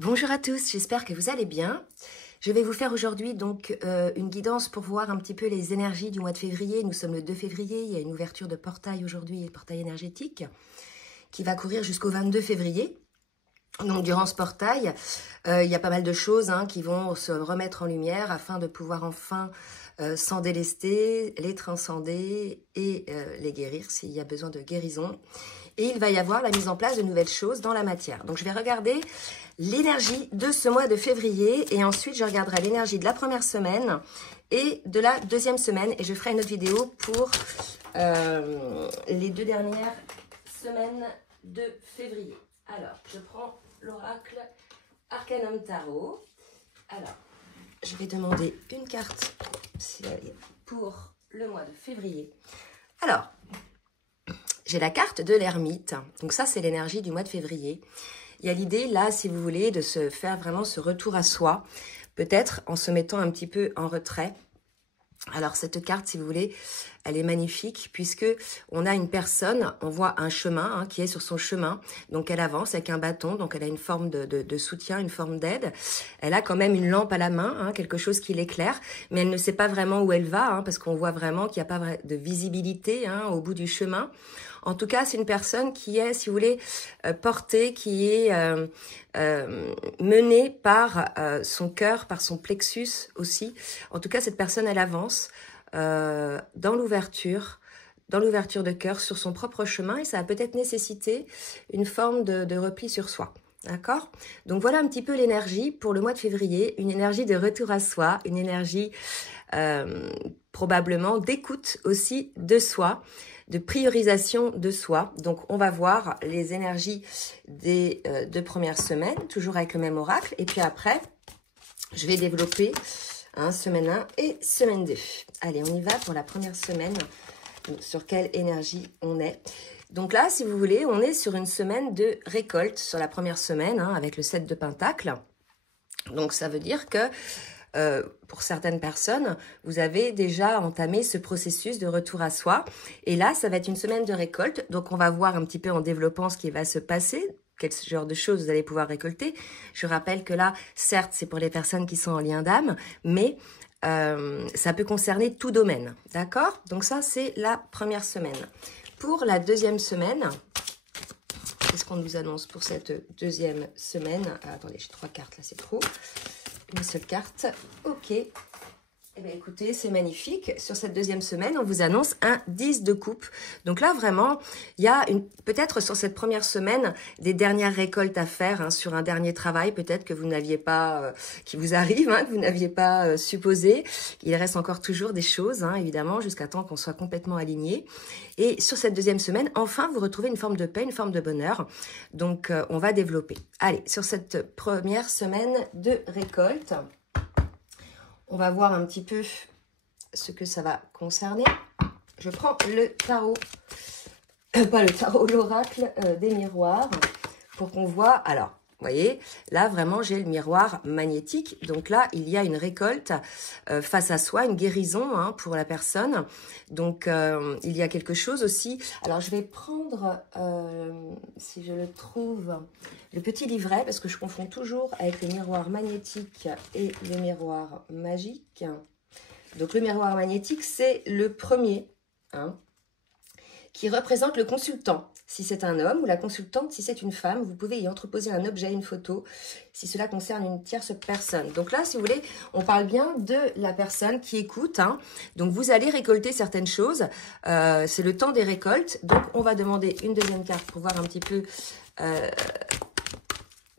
Bonjour à tous, j'espère que vous allez bien. Je vais vous faire aujourd'hui donc une guidance pour voir un petit peu les énergies du mois de février. Nous sommes le 2 février, il y a une ouverture de portail aujourd'hui, le portail énergétique, qui va courir jusqu'au 22 février. Donc durant ce portail, il y a pas mal de choses qui vont se remettre en lumière afin de pouvoir enfin s'en délester, les transcender et les guérir s'il y a besoin de guérison. Et il va y avoir la mise en place de nouvelles choses dans la matière. Donc je vais regarder l'énergie de ce mois de février et ensuite je regarderai l'énergie de la première semaine et de la deuxième semaine. Et je ferai une autre vidéo pour les 2 dernières semaines de février. Alors, je prends l'oracle Arcanum Tarot. Alors, je vais demander une carte pour le mois de février. Alors, j'ai la carte de l'ermite. Donc ça, c'est l'énergie du mois de février. Il y a l'idée, là, si vous voulez, de se faire vraiment ce retour à soi, peut-être en se mettant un petit peu en retrait. Alors, cette carte, si vous voulez, elle est magnifique puisque on a une personne, on voit un chemin qui est sur son chemin. Donc, elle avance avec un bâton, donc elle a une forme de soutien, une forme d'aide. Elle a quand même une lampe à la main, quelque chose qui l'éclaire, mais elle ne sait pas vraiment où elle va parce qu'on voit vraiment qu'il n'y a pas de visibilité au bout du chemin. En tout cas, c'est une personne qui est, si vous voulez, portée, qui est menée par son cœur, par son plexus aussi. En tout cas, cette personne, elle avance dans l'ouverture de cœur sur son propre chemin et ça va peut-être nécessiter une forme de repli sur soi. D'accord? Donc voilà un petit peu l'énergie pour le mois de février, une énergie de retour à soi, une énergie probablement d'écoute aussi de soi, de priorisation de soi. Donc, on va voir les énergies des 2 premières semaines, toujours avec le même oracle. Et puis après, je vais développer semaine 1 et semaine 2. Allez, on y va pour la première semaine. Donc, sur quelle énergie on est. Donc là, si vous voulez, on est sur une semaine de récolte sur la première semaine, avec le 7 de Pentacle. Donc, ça veut dire que pour certaines personnes, vous avez déjà entamé ce processus de retour à soi. Et là, ça va être une semaine de récolte. Donc, on va voir un petit peu en développant ce qui va se passer, quel genre de choses vous allez pouvoir récolter. Je rappelle que là, certes, c'est pour les personnes qui sont en lien d'âme, mais ça peut concerner tout domaine. D'accord? Donc ça, c'est la première semaine. Pour la deuxième semaine, qu'est-ce qu'on nous annonce pour cette deuxième semaine? Attendez, j'ai 3 cartes, là, c'est trop. Une seule carte, ok. Eh bien, écoutez, c'est magnifique. Sur cette deuxième semaine, on vous annonce un 10 de coupe. Donc là, vraiment, il y a peut-être sur cette première semaine des dernières récoltes à faire sur un dernier travail, peut-être que vous n'aviez pas, qui vous arrive, que vous n'aviez pas supposé. Il reste encore toujours des choses, évidemment, jusqu'à temps qu'on soit complètement aligné. Et sur cette deuxième semaine, enfin, vous retrouvez une forme de paix, une forme de bonheur. Donc, on va développer. Allez, sur cette première semaine de récolte, on va voir un petit peu ce que ça va concerner. Je prends le tarot, pas le tarot, l'oracle des miroirs pour qu'on voit. Alors, vous voyez, là vraiment j'ai le miroir magnétique. Donc là, il y a une récolte face à soi, une guérison pour la personne. Donc, il y a quelque chose aussi. Alors, je vais prendre, si je le trouve, le petit livret, parce que je confonds toujours avec le miroir magnétique et le miroir magique. Donc, le miroir magnétique, c'est le premier, qui représente le consultant. Si c'est un homme ou la consultante, si c'est une femme, vous pouvez y entreposer un objet, une photo, si cela concerne une tierce personne. Donc là, si vous voulez, on parle bien de la personne qui écoute. Donc vous allez récolter certaines choses. C'est le temps des récoltes. Donc on va demander une deuxième carte pour voir un petit peu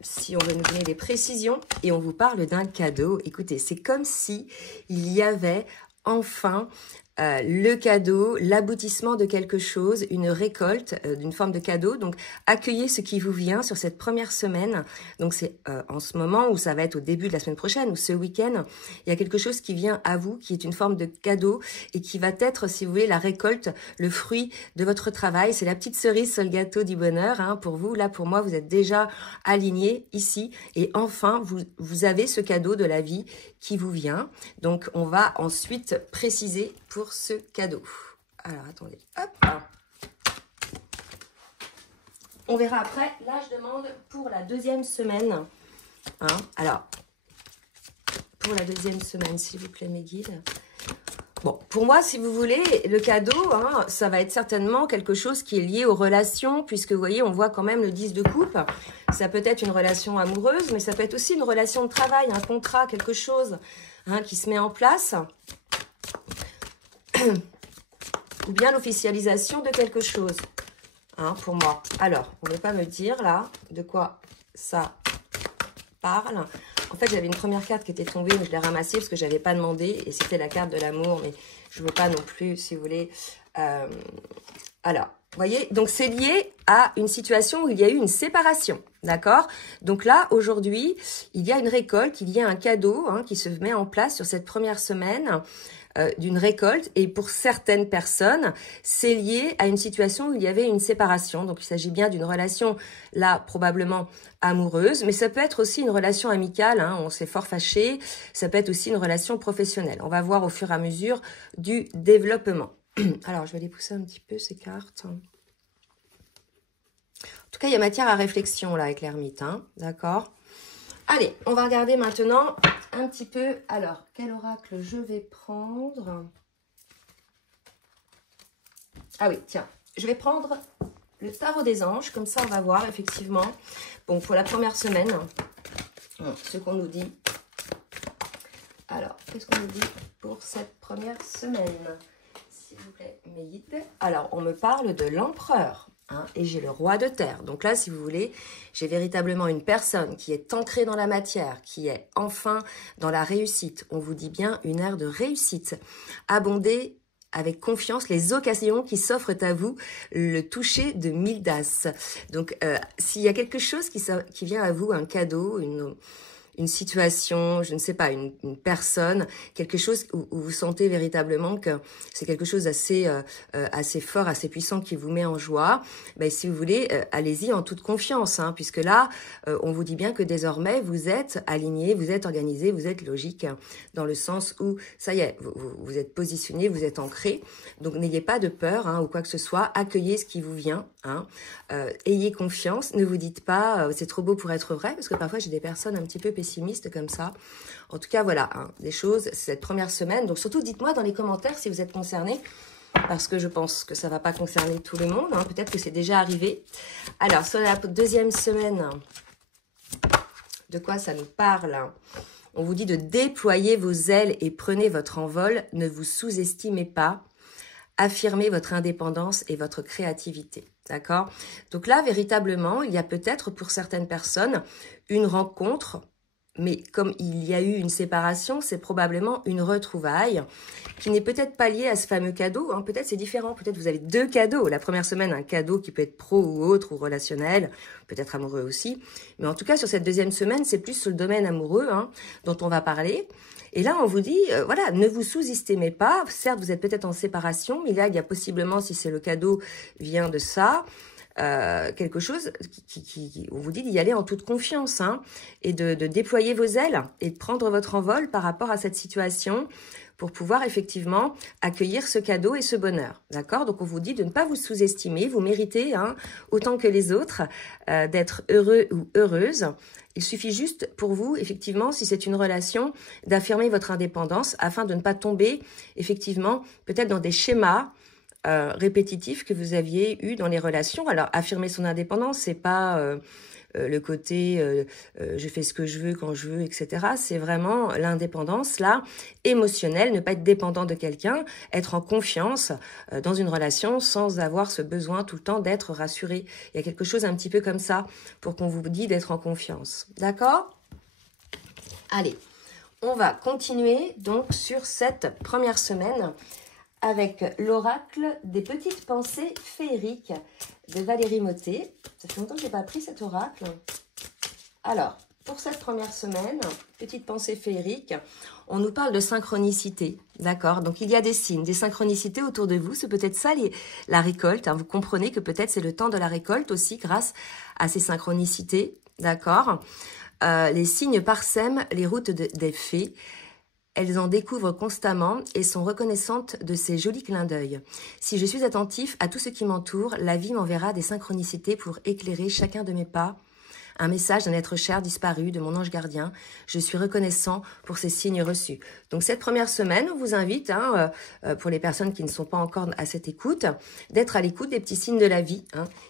si on veut nous donner des précisions. Et on vous parle d'un cadeau. Écoutez, c'est comme si il y avait enfin le cadeau, l'aboutissement de quelque chose, une récolte d'une forme de cadeau. Donc, accueillez ce qui vous vient sur cette première semaine. Donc, c'est en ce moment ou ça va être au début de la semaine prochaine ou ce week-end. Il y a quelque chose qui vient à vous, qui est une forme de cadeau et qui va être, si vous voulez, la récolte, le fruit de votre travail. C'est la petite cerise sur le gâteau du bonheur. Pour vous, là, pour moi, vous êtes déjà alignés ici. Et enfin, vous avez ce cadeau de la vie qui vous vient. Donc, on va ensuite préciser pour ce cadeau. Alors, attendez. Hop. On verra après. Là, je demande pour la deuxième semaine Hein. Alors, pour la deuxième semaine, s'il vous plaît, mes guides. Bon, pour moi, si vous voulez, le cadeau, hein, ça va être certainement quelque chose qui est lié aux relations, puisque vous voyez, on voit quand même le 10 de coupe. Ça peut être une relation amoureuse, mais ça peut être aussi une relation de travail, un contrat, quelque chose hein, qui se met en place. Ou bien l'officialisation de quelque chose, hein, pour moi. Alors, on ne va pas me dire, là, de quoi ça parle. En fait, j'avais une première carte qui était tombée, mais je l'ai ramassée parce que je n'avais pas demandé. Et c'était la carte de l'amour, mais je ne veux pas non plus, si vous voulez. Alors, vous voyez, donc c'est lié à une situation où il y a eu une séparation, d'accord? Donc là, aujourd'hui, il y a une récolte, il y a un cadeau hein, qui se met en place sur cette première semaine d'une récolte. Et pour certaines personnes, c'est lié à une situation où il y avait une séparation. Donc, il s'agit bien d'une relation, là, probablement amoureuse, mais ça peut être aussi une relation amicale, hein, on s'est fort fâché, ça peut être aussi une relation professionnelle. On va voir au fur et à mesure du développement. Alors, je vais les pousser un petit peu, ces cartes. En tout cas, il y a matière à réflexion, là, avec l'ermite, hein, d'accord? Allez, on va regarder maintenant un petit peu. Alors, quel oracle je vais prendre? Ah oui, tiens, je vais prendre le tarot des anges, comme ça on va voir effectivement. Bon, pour la première semaine, ce qu'on nous dit. Alors, qu'est-ce qu'on nous dit pour cette première semaine? S'il vous plaît, mes guides. Alors, on me parle de l'empereur. Hein, et j'ai le roi de terre. Donc là, si vous voulez, j'ai véritablement une personne qui est ancrée dans la matière, qui est enfin dans la réussite. On vous dit bien une ère de réussite. Abondée avec confiance les occasions qui s'offrent à vous, le toucher de Midas. Donc, s'il y a quelque chose qui vient à vous, un cadeau, une situation, je ne sais pas, une personne, quelque chose où vous sentez véritablement que c'est quelque chose assez fort, assez puissant qui vous met en joie, ben, si vous voulez, allez-y en toute confiance, hein, puisque là, on vous dit bien que désormais, vous êtes aligné, vous êtes organisé, vous êtes logique, hein, dans le sens où, ça y est, vous êtes positionné, vous êtes ancré, donc n'ayez pas de peur hein, ou quoi que ce soit, accueillez ce qui vous vient, hein, ayez confiance, ne vous dites pas c'est trop beau pour être vrai, parce que parfois j'ai des personnes un petit peu pessimistes comme ça. En tout cas, voilà, hein, des choses, cette première semaine. Donc, surtout, dites-moi dans les commentaires si vous êtes concernés, parce que je pense que ça ne va pas concerner tout le monde. Hein, peut-être que c'est déjà arrivé. Alors, sur la deuxième semaine, de quoi ça nous parle? On vous dit de déployer vos ailes et prenez votre envol. Ne vous sous-estimez pas. Affirmez votre indépendance et votre créativité. D'accord? Donc là, véritablement, il y a peut-être pour certaines personnes une rencontre. Mais comme il y a eu une séparation, c'est probablement une retrouvaille qui n'est peut-être pas liée à ce fameux cadeau. Hein. Peut-être c'est différent. Peut-être vous avez deux cadeaux. La première semaine, un cadeau qui peut être pro ou autre ou relationnel, peut-être amoureux aussi. Mais en tout cas, sur cette deuxième semaine, c'est plus sur le domaine amoureux hein, dont on va parler. Et là, on vous dit, voilà, ne vous sous-estimez pas. Certes, vous êtes peut-être en séparation, mais là, il y a possiblement, si c'est le cadeau, vient de ça. Quelque chose on vous dit d'y aller en toute confiance hein, et de déployer vos ailes et de prendre votre envol par rapport à cette situation pour pouvoir effectivement accueillir ce cadeau et ce bonheur. D'accord? Donc, on vous dit de ne pas vous sous-estimer. Vous méritez, hein, autant que les autres, d'être heureux ou heureuse. Il suffit juste pour vous, effectivement, si c'est une relation, d'affirmer votre indépendance afin de ne pas tomber, effectivement, peut-être dans des schémas répétitif que vous aviez eu dans les relations. Alors, affirmer son indépendance, c'est pas le côté je fais ce que je veux quand je veux, etc. C'est vraiment l'indépendance, là, émotionnelle, ne pas être dépendant de quelqu'un, être en confiance dans une relation sans avoir ce besoin tout le temps d'être rassuré. Il y a quelque chose un petit peu comme ça pour qu'on vous dise d'être en confiance. D'accord? Allez, on va continuer donc sur cette première semaine avec l'oracle des petites pensées féeriques de Valérie Mottet. Ça fait longtemps que je n'ai pas pris cet oracle. Alors, pour cette première semaine, petite pensée féerique, on nous parle de synchronicité, d'accord? Donc, il y a des signes, des synchronicités autour de vous. C'est peut-être ça, la récolte. Hein. Vous comprenez que peut-être c'est le temps de la récolte aussi grâce à ces synchronicités, d'accord? Les signes parsèment les routes des fées. Elles en découvrent constamment et sont reconnaissantes de ces jolis clins d'œil. Si je suis attentif à tout ce qui m'entoure, la vie m'enverra des synchronicités pour éclairer chacun de mes pas. un message d'un être cher disparu, de mon ange gardien. Je suis reconnaissant pour ces signes reçus. Donc cette première semaine, on vous invite, pour les personnes qui ne sont pas encore à cette écoute, d'être à l'écoute des petits signes de la vie,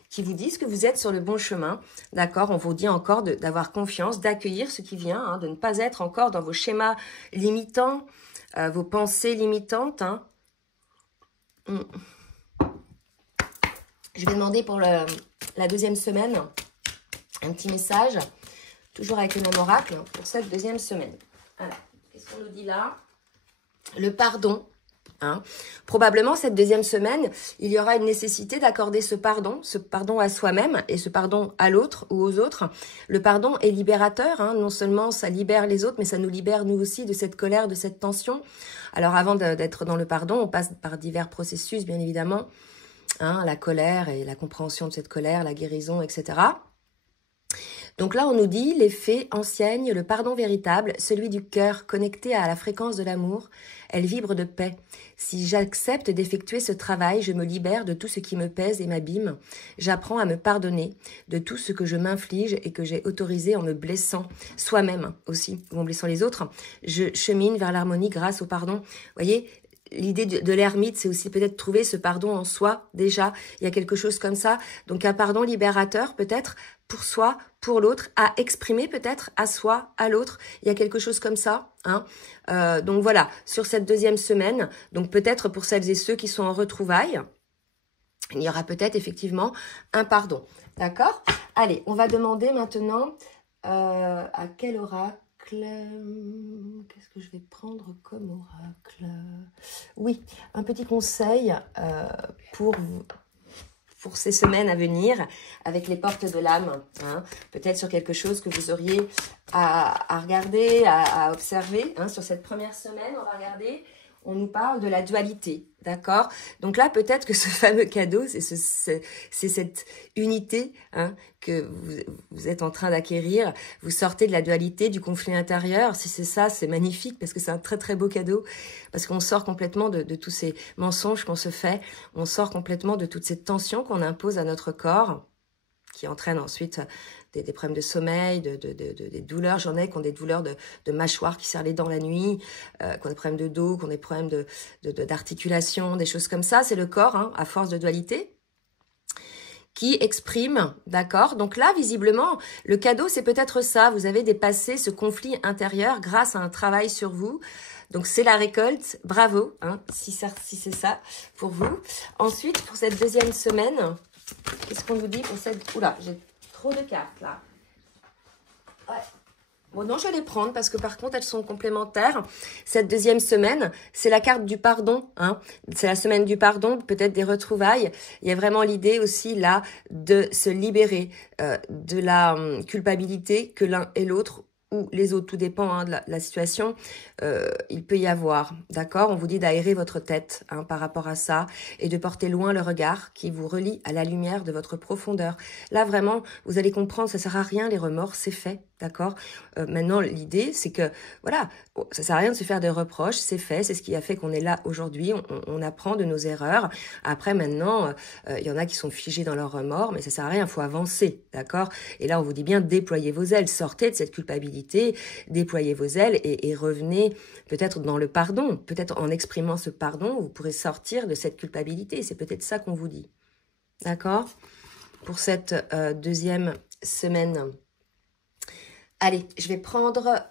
qui vous disent que vous êtes sur le bon chemin. D'accord? On vous dit encore d'avoir confiance, d'accueillir ce qui vient, de ne pas être encore dans vos schémas limitants, vos pensées limitantes. Je vais demander pour la deuxième semaine un petit message, toujours avec le même oracle, pour cette deuxième semaine. Alors, qu'est-ce qu'on nous dit là? Le pardon. Probablement, cette deuxième semaine, il y aura une nécessité d'accorder ce pardon à soi-même et ce pardon à l'autre ou aux autres. Le pardon est libérateur, non seulement ça libère les autres, mais ça nous libère nous aussi de cette colère, de cette tension. Alors avant d'être dans le pardon, on passe par divers processus, bien évidemment, la colère et la compréhension de cette colère, la guérison, etc. Donc là, on nous dit, les fées enseignent le pardon véritable, celui du cœur connecté à la fréquence de l'amour. Elle vibre de paix. Si j'accepte d'effectuer ce travail, je me libère de tout ce qui me pèse et m'abîme. J'apprends à me pardonner de tout ce que je m'inflige et que j'ai autorisé en me blessant soi-même aussi, ou en blessant les autres. Je chemine vers l'harmonie grâce au pardon. Vous voyez, l'idée de l'ermite, c'est aussi peut-être trouver ce pardon en soi, déjà. Il y a quelque chose comme ça. Donc un pardon libérateur, peut-être, pour soi, pour l'autre, à exprimer peut-être à soi, à l'autre. Il y a quelque chose comme ça. Donc voilà, sur cette deuxième semaine, donc peut-être pour celles et ceux qui sont en retrouvailles, il y aura peut-être effectivement un pardon. D'accord? Allez, on va demander maintenant à quel oracle. Qu'est-ce que je vais prendre comme oracle? Oui, un petit conseil pour ces semaines à venir avec les portes de l'âme. Peut-être sur quelque chose que vous auriez à regarder, à observer. Sur cette première semaine, on va regarder. On nous parle de la dualité, d'accord? Donc là, peut-être que ce fameux cadeau, c'est cette unité que vous êtes en train d'acquérir. Vous sortez de la dualité, du conflit intérieur. Si c'est ça, c'est magnifique parce que c'est un très très beau cadeau. Parce qu'on sort complètement de tous ces mensonges qu'on se fait. On sort complètement de toutes ces tensions qu'on impose à notre corps, qui entraînent ensuite des problèmes de sommeil, des douleurs. J'en ai qui ont des douleurs de mâchoire qui serrent les dents la nuit, qui ont des problèmes de dos, qui ont des problèmes d'articulation, des choses comme ça. C'est le corps, à force de dualité, qui exprime, d'accord? Donc là, visiblement, le cadeau, c'est peut-être ça. Vous avez dépassé ce conflit intérieur grâce à un travail sur vous. Donc, c'est la récolte. Bravo, si c'est ça pour vous. Ensuite, pour cette deuxième semaine, qu'est-ce qu'on nous dit pour cette... Oula, j'ai trop de cartes, là. Ouais. Bon, non, je vais les prendre parce que, par contre, elles sont complémentaires. Cette deuxième semaine, c'est la carte du pardon. C'est la semaine du pardon, peut-être des retrouvailles. Il y a vraiment l'idée aussi, là, de se libérer de la culpabilité que l'un et l'autre ou les autres, tout dépend de la situation, il peut y avoir, d'accord? On vous dit d'aérer votre tête par rapport à ça et de porter loin le regard qui vous relie à la lumière de votre profondeur. Là, vraiment, vous allez comprendre, ça sert à rien, les remords, c'est fait, d'accord? Maintenant, l'idée, c'est que, voilà, ça sert à rien de se faire des reproches, c'est fait, c'est ce qui a fait qu'on est là aujourd'hui, on apprend de nos erreurs. Après, maintenant, il y en a qui sont figés dans leurs remords, mais ça sert à rien, il faut avancer, d'accord? Et là, on vous dit bien, déployez vos ailes, sortez de cette culpabilité, déployez vos ailes et revenez peut-être dans le pardon. Peut-être en exprimant ce pardon, vous pourrez sortir de cette culpabilité. C'est peut-être ça qu'on vous dit. D'accord? Pour cette deuxième semaine. Allez, je vais prendre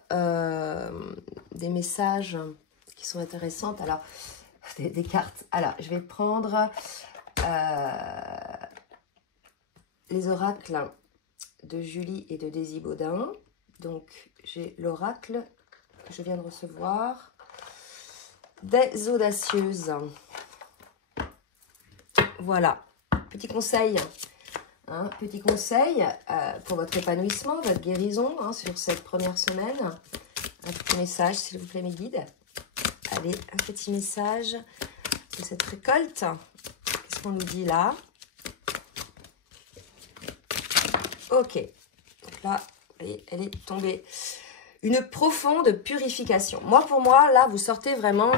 des messages qui sont intéressants. Alors, des cartes. Alors, je vais prendre les oracles de Julie et de Daisy Baudin. Donc, j'ai l'oracle que je viens de recevoir des audacieuses. Voilà, petit conseil. Petit conseil pour votre épanouissement, votre guérison sur cette première semaine. Un petit message, s'il vous plaît, mes guides. Allez, un petit message de cette récolte. Qu'est-ce qu'on nous dit là? Ok, donc là, vous voyez, elle est tombée. une profonde purification. Moi, pour moi, là, vous sortez vraiment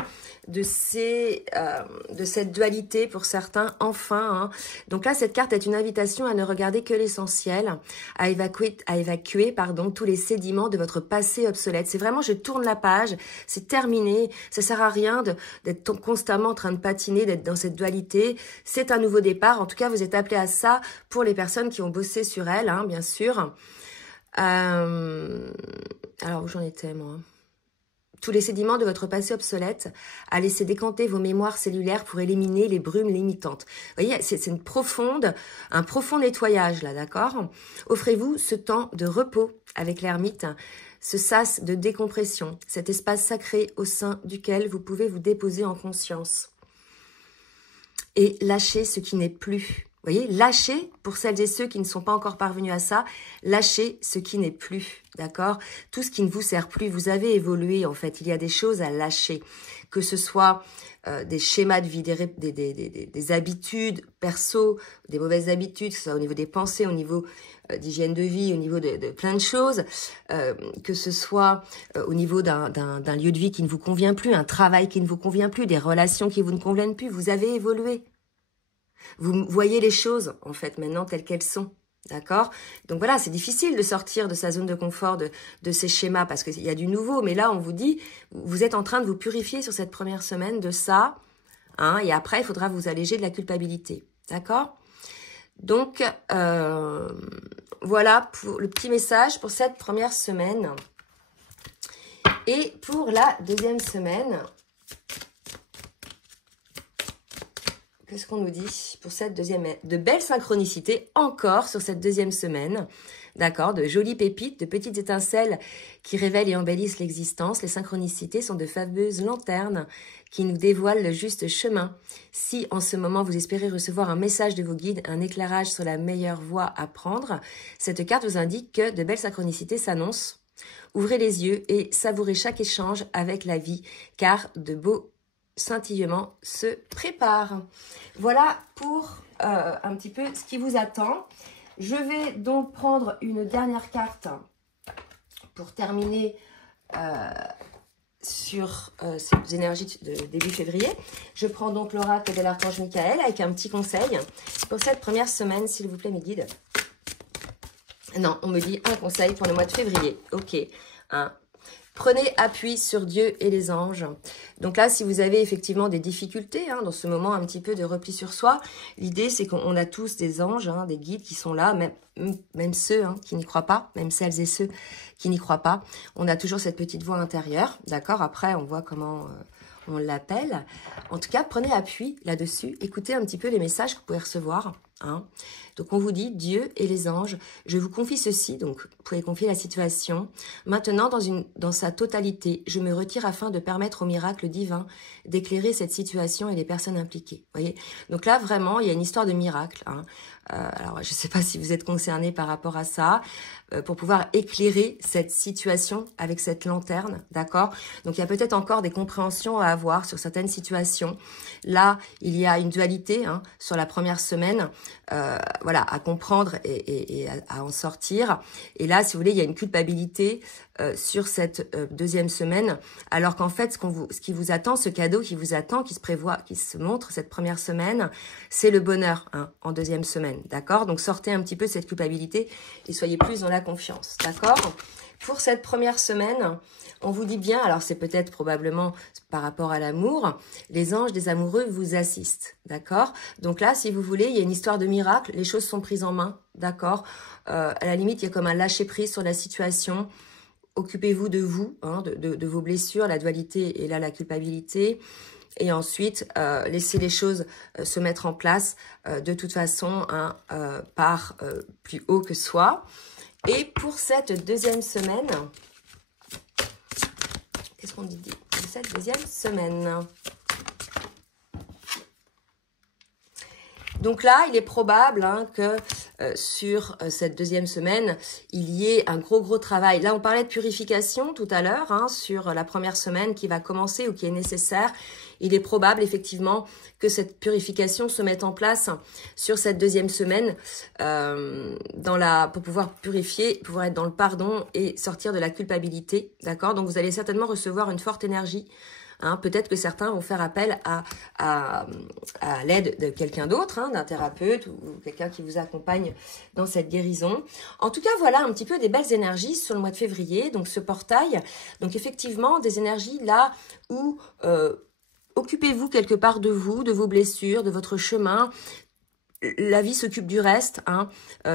de cette dualité pour certains, enfin. Hein. Donc là, cette carte est une invitation à ne regarder que l'essentiel, à évacuer tous les sédiments de votre passé obsolète. C'est vraiment, je tourne la page, c'est terminé, ça sert à rien d'être constamment en train de patiner, d'être dans cette dualité. C'est un nouveau départ. En tout cas, vous êtes appelés à ça pour les personnes qui ont bossé sur elles, hein, bien sûr. Alors, où j'en étais, moi? Tous les sédiments de votre passé obsolète, à laisser décanter vos mémoires cellulaires pour éliminer les brumes limitantes. Vous voyez, c'est un profond nettoyage, là, d'accord? Offrez-vous ce temps de repos avec l'ermite, ce sas de décompression, cet espace sacré au sein duquel vous pouvez vous déposer en conscience. Et lâchez ce qui n'est plus. Vous voyez, lâchez, pour celles et ceux qui ne sont pas encore parvenus à ça, lâchez ce qui n'est plus, d'accord? Tout ce qui ne vous sert plus, vous avez évolué en fait, il y a des choses à lâcher, que ce soit des schémas de vie, des habitudes perso, des mauvaises habitudes, que ce soit au niveau des pensées, au niveau d'hygiène de vie, au niveau de plein de choses, que ce soit au niveau d'un lieu de vie qui ne vous convient plus, un travail qui ne vous convient plus, des relations qui vous ne conviennent plus, vous avez évolué. Vous voyez les choses, en fait, maintenant, telles qu'elles sont. D'accord? Donc voilà, c'est difficile de sortir de sa zone de confort, de ces schémas, parce qu'il y a du nouveau. Mais là, on vous dit, vous êtes en train de vous purifier sur cette première semaine de ça. Hein, et après, il faudra vous alléger de la culpabilité. D'accord? Donc, voilà pour le petit message pour cette première semaine. Et pour la deuxième semaine... Qu'est-ce qu'on nous dit pour cette deuxième... De belles synchronicités encore sur cette deuxième semaine. D'accord, de jolies pépites, de petites étincelles qui révèlent et embellissent l'existence. Les synchronicités sont de fameuses lanternes qui nous dévoilent le juste chemin. Si en ce moment vous espérez recevoir un message de vos guides, un éclairage sur la meilleure voie à prendre, cette carte vous indique que de belles synchronicités s'annoncent. Ouvrez les yeux et savourez chaque échange avec la vie, car de beaux scintillement se prépare. Voilà pour un petit peu ce qui vous attend. Je vais donc prendre une dernière carte pour terminer sur ces énergies de début février. Je prends donc l'oracle de l'archange Michael avec un petit conseil pour cette première semaine, s'il vous plaît, mes guides. Non, on me dit un conseil pour le mois de février. Ok, prenez appui sur Dieu et les anges. Donc là, si vous avez effectivement des difficultés, dans ce moment un petit peu de repli sur soi, l'idée c'est qu'on a tous des anges, des guides qui sont là, même ceux qui n'y croient pas, même celles et ceux qui n'y croient pas. On a toujours cette petite voix intérieure, d'accord? Après, on voit comment on l'appelle. En tout cas, prenez appui là-dessus, écoutez un petit peu les messages que vous pouvez recevoir. Donc on vous dit, Dieu et les anges, je vous confie ceci, donc vous pouvez confier la situation. Maintenant, dans sa totalité, je me retire afin de permettre au miracle divin d'éclairer cette situation et les personnes impliquées. Voyez, donc là, vraiment, il y a une histoire de miracle. Alors, je ne sais pas si vous êtes concernés par rapport à ça, pour pouvoir éclairer cette situation avec cette lanterne, d'accord? Donc, il y a peut-être encore des compréhensions à avoir sur certaines situations. Là, il y a une dualité sur la première semaine, voilà, à comprendre et à en sortir. Et là, si vous voulez, il y a une culpabilité sur cette deuxième semaine, alors qu'en fait, ce qui vous attend, ce cadeau qui vous attend, qui se prévoit, qui se montre cette première semaine, c'est le bonheur en deuxième semaine, d'accord? Donc, sortez un petit peu de cette culpabilité et soyez plus dans la confiance, d'accord? Pour cette première semaine, on vous dit bien, alors c'est peut-être probablement par rapport à l'amour, les anges des amoureux vous assistent, d'accord? Donc là, si vous voulez, il y a une histoire de miracle, les choses sont prises en main, d'accord? À la limite, il y a comme un lâcher-prise sur la situation. Occupez-vous de vous, de vos blessures, la dualité et là, la culpabilité. Et ensuite, laissez les choses se mettre en place de toute façon par plus haut que soi. Et pour cette deuxième semaine, qu'est-ce qu'on dit de cette deuxième semaine? Donc là, il est probable que sur cette deuxième semaine, il y ait un gros travail. Là, on parlait de purification tout à l'heure, hein, sur la première semaine qui va commencer ou qui est nécessaire. Il est probable effectivement que cette purification se mette en place sur cette deuxième semaine pour pouvoir purifier, pouvoir être dans le pardon et sortir de la culpabilité. D'accord? Donc vous allez certainement recevoir une forte énergie. Hein, peut-être que certains vont faire appel à l'aide de quelqu'un d'autre, hein, d'un thérapeute ou quelqu'un qui vous accompagne dans cette guérison. En tout cas, voilà un petit peu des belles énergies sur le mois de février. Donc ce portail, donc effectivement des énergies là où occupez-vous quelque part de vous, de vos blessures, de votre chemin. La vie s'occupe du reste. Hein.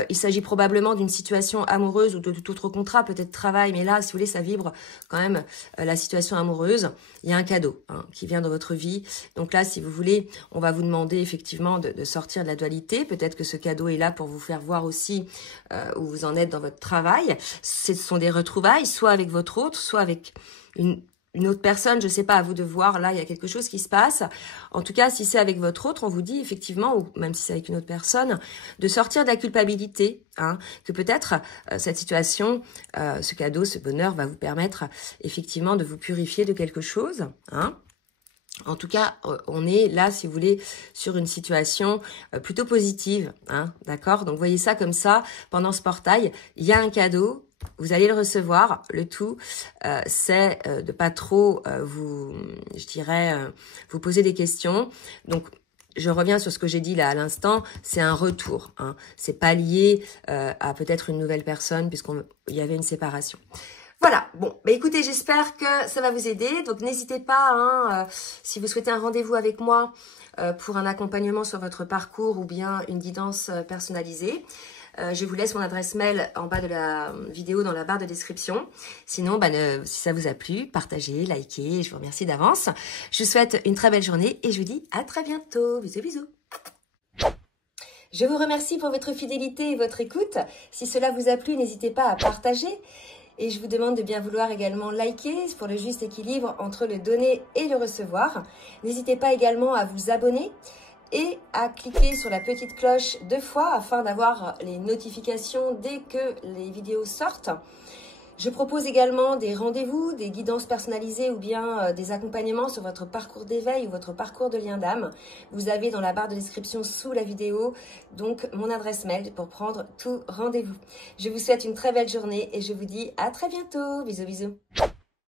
Il s'agit probablement d'une situation amoureuse ou de tout autre contrat, peut-être travail. Mais là, si vous voulez, ça vibre quand même la situation amoureuse. Il y a un cadeau qui vient dans votre vie. Donc là, si vous voulez, on va vous demander effectivement de sortir de la dualité. Peut-être que ce cadeau est là pour vous faire voir aussi où vous en êtes dans votre travail. Ce sont des retrouvailles, soit avec votre autre, soit avec une autre personne, je sais pas, à vous de voir, là, il y a quelque chose qui se passe. En tout cas, si c'est avec votre autre, on vous dit effectivement, ou même si c'est avec une autre personne, de sortir de la culpabilité, hein, que peut-être cette situation, ce cadeau, ce bonheur va vous permettre effectivement de vous purifier de quelque chose, hein. En tout cas, on est là, si vous voulez, sur une situation plutôt positive, hein, d'accord? Donc, voyez ça comme ça, pendant ce portail, il y a un cadeau. Vous allez le recevoir. Le tout, c'est de pas trop vous poser des questions. Donc, je reviens sur ce que j'ai dit là à l'instant. C'est un retour. Hein. C'est pas lié à peut-être une nouvelle personne puisqu'il y avait une séparation. Voilà, bon, bah écoutez, j'espère que ça va vous aider. Donc, n'hésitez pas, hein, si vous souhaitez un rendez-vous avec moi pour un accompagnement sur votre parcours ou bien une guidance personnalisée. Je vous laisse mon adresse mail en bas de la vidéo dans la barre de description. Sinon, si ça vous a plu, partagez, likez. Je vous remercie d'avance. Je vous souhaite une très belle journée et je vous dis à très bientôt. Bisous, bisous. Je vous remercie pour votre fidélité et votre écoute. Si cela vous a plu, n'hésitez pas à partager. Et je vous demande de bien vouloir également liker pour le juste équilibre entre le donner et le recevoir. N'hésitez pas également à vous abonner et à cliquer sur la petite cloche 2 fois afin d'avoir les notifications dès que les vidéos sortent. Je propose également des rendez-vous, des guidances personnalisées ou bien des accompagnements sur votre parcours d'éveil ou votre parcours de lien d'âme. Vous avez dans la barre de description sous la vidéo donc mon adresse mail pour prendre tout rendez-vous. Je vous souhaite une très belle journée et je vous dis à très bientôt. Bisous, bisous.